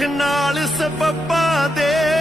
ਨਾਲ ਸਬੱਬਾ ਦੇ